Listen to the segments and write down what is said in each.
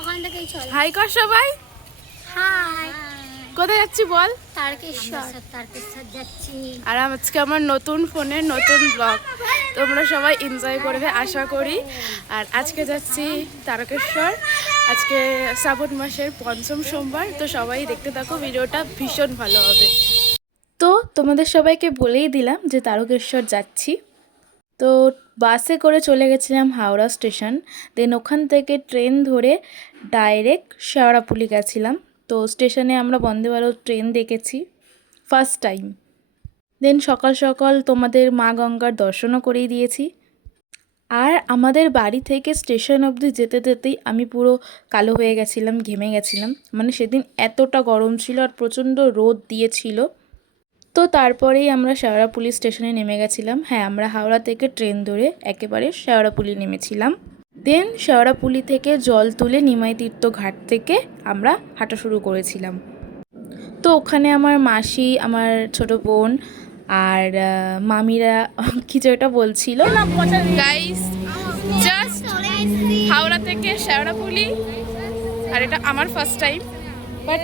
ওখান থেকেই চল। হাই কর সবাই। হাই। কোথায় যাচ্ছি বল? তারকেশ্বর যাচ্ছি। আর আজকে আমার নতুন ফোনের নতুন ব্লগ, তোমরা সবাই এনজয় করবে আশা করি। আর আজকে যাচ্ছি তারকেশ্বর, আজকে শ্রাবণ মাসের পঞ্চম সোমবার। তো সবাই দেখতে থাকো, ভিডিওটা ভীষণ ভালো হবে। তো তোমাদের সবাইকে বলেই দিলাম যে তারকেশ্বর যাচ্ছি। তো বাসে করে চলে গেছিলাম হাওড়া স্টেশন, দেন ওখান থেকে ট্রেন ধরে ডাইরেক্ট শেওড়াফুলি গেছিলাম। তো স্টেশনে আমরা বন্দে ভারত ট্রেন দেখেছি ফার্স্ট টাইম। দেন সকাল সকাল তোমাদের মা গঙ্গার দর্শনও করিয়ে দিয়েছি। আর আমাদের বাড়ি থেকে স্টেশন অবধি যেতে যেতেই আমি পুরো কালো হয়ে গেছিলাম, ঘেমে গেছিলাম। মানে সেদিন এতটা গরম ছিল আর প্রচণ্ড রোদ দিয়েছিল। তো তারপরেই আমরা শেওড়াফুলি স্টেশনে নেমে গেছিলাম। হ্যাঁ, আমরা হাওড়া থেকে ট্রেন ধরে একেবারে শেওড়াফুলি নেমেছিলাম। দেন শেওড়াফুলি থেকে জল তুলে নিমাই তীর্থ ঘাট থেকে আমরা হাঁটা শুরু করেছিলাম। তো ওখানে আমার মাসি, আমার ছোট বোন আর মামিরা কিছু একটা বলছিল। গাইস, জাস্ট হাওড়া থেকে শেওড়াফুলি, আর এটা আমার ফার্স্ট টাইম। বাট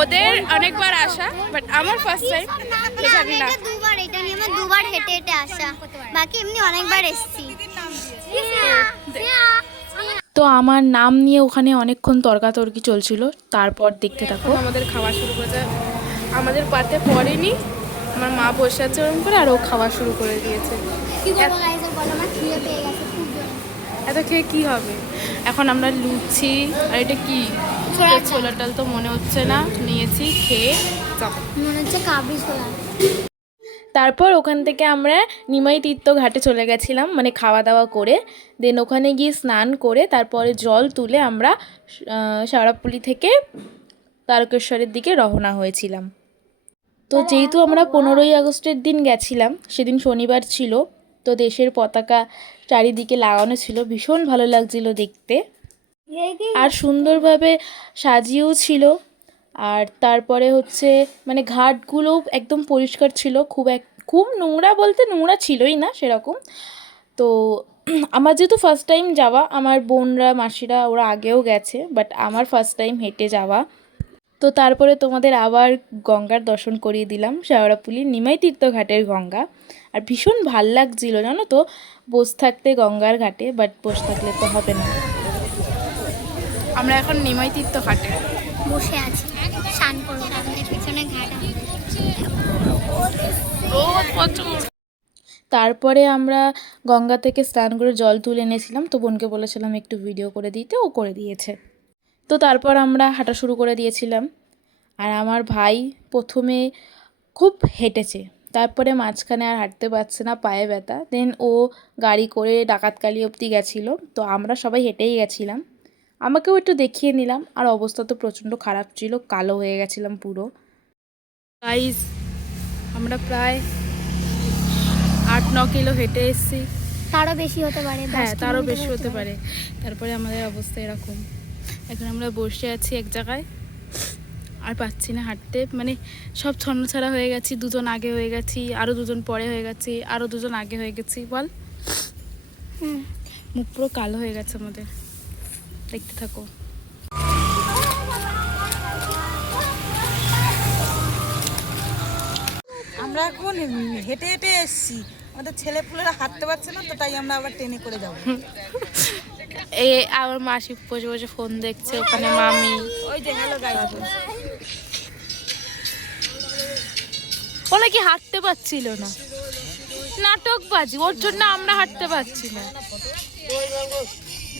ওদের অনেকবার আসা, বাট আমার ফার্স্ট টাইম। জানি না, দুবার এটা নিয়ে আমি দুবার হেঁটে হেঁটে আসা, বাকি এমনি অনেকবার এসেছি। তো আমার নাম নিয়ে ওখানে অনেকক্ষণ তর্কাতর্কি চলছিল। তারপর দেখতে থাকো, আমাদের খাওয়া শুরু করেছে। আমাদের পাতে পড়েনি, আমার মা বসে আছে ওরকম করে, আর ও খাওয়া শুরু করে দিয়েছে। এত খেয়ে কি হবে? এখন আমরা লুচি আর এটা কি ছোলার ডাল তো মনে হচ্ছে না, নিয়েছি, খেয়ে যাবো। মনে হচ্ছে কাবলি ছোলা। তারপর ওখান থেকে আমরা নিমাই তীর্থ ঘাটে চলে গেছিলাম, মানে খাওয়া দাওয়া করে। দেন ওখানে গিয়ে স্নান করে তারপরে জল তুলে আমরা শেওড়াফুলি থেকে তারকেশ্বরের দিকে রওনা হয়েছিলাম। তো যেহেতু আমরা 15ই আগস্টের দিন গেছিলাম, সেদিন শনিবার ছিল, তো দেশের পতাকা চারিদিকে লাগানো ছিল, ভীষণ ভালো লাগছিল দেখতে। আর সুন্দরভাবে সাজিয়েও ছিল। আর তারপরে হচ্ছে মানে ঘাটগুলোও একদম পরিষ্কার ছিল, খুব নোংরা বলতে নোংরা ছিলই না সেরকম। তো আমার যেহেতু ফার্স্ট টাইম যাওয়া, আমার বোনরা মাসিরা ওরা আগেও গেছে, বাট আমার ফার্স্ট টাইম হেঁটে যাওয়া। তো তারপরে তোমাদের আবার গঙ্গার দর্শন করিয়ে দিলাম, শেওড়াফুলির নিমাই তীর্থ ঘাটের গঙ্গা। আর ভীষণ ভাল লাগছিল জানো তো বসে থাকতে গঙ্গার ঘাটে, বাট বসে থাকলে তো হবে না। আমরা এখন নিমাই তীর্থ ঘাটে বসে আছি, স্নান করবো। আমাদের পিছনে ঘাট, রোদ প্রচুর। তারপরে আমরা গঙ্গা থেকে স্নান করে জল তুলে এনেছিলাম। তো বোনকে বলেছিলাম একটু ভিডিও করে দিতে, ও করে দিয়েছে। তো তারপর আমরা হাঁটা শুরু করে দিয়েছিলাম। আর আমার ভাই প্রথমে খুব হেঁটেছে, তারপরে মাঝখানে আর হাঁটতে পারছে না, পায়ে ব্যথা। দেন ও গাড়ি করে ডাকাতকালি অবধি গেছিলো। তো আমরা সবাই হেঁটেই গেছিলাম, আমাকেও একটু দেখিয়ে নিলাম। আর অবস্থা তো প্রচণ্ড খারাপ ছিল, কালো হয়ে গেছিলাম পুরো। গাইস, আমরা প্রায় 8-9 কিলো হেঁটে এসেছি। তারও বেশি হতে পারে। হ্যাঁ, তারও বেশি হতে পারে। তারপরে আমাদের অবস্থা এরকম। এখন আমরা বসে আছি এক জায়গায়, আর পাচ্ছি না হাঁটতে। মানে সব ছন্নছাড়া হয়ে গেছি, দুজন আগে হয়ে গেছি, আরও দুজন পরে হয়ে গেছি, আরও দুজন আগে হয়ে গেছি। বল, মুখ পুরো কালো হয়ে গেছে আমাদের। দেখতে থাকো। আমরা এখন হেঁটে হেঁটে এসছি, আমাদের ছেলেপুলেরা হাঁটতে পারছে না, তো তাই আমরা আবার ট্রেনে করে যাবো। এই আমার মাসি বসে বসে ফোন দেখছে, ওখানে মামি। ওই যে হ্যালো গাইস, ও নাকি হাঁটতে পারছিল না, নাটকবাজি, ওর জন্য আমরা হাঁটতে পারছি না।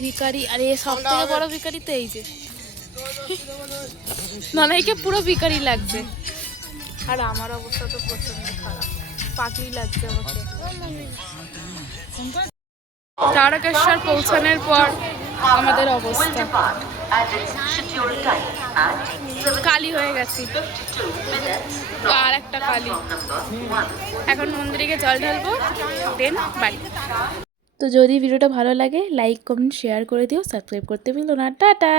ভিখারি, আরে সব থেকে বড় ভিখারি তো এই যে নানাইকে পুরো ভিখারি লাগছে। আর আমার অবস্থা তো প্রচন্ড খারাপ, পাগলি লাগছে আমাকে। তারকেশ্বর পৌঁছানোর পর আমাদের অবস্থা কালি হয়ে গেছি, আর একটা কালি। এখন মন্দিরে জল ঢালবো, দেন বাড়ি। তো যদি ভিডিওটা ভালো লাগে লাইক কমেন্ট শেয়ার করে দিও, সাবস্ক্রাইব করতে ভুলো না। টাটা।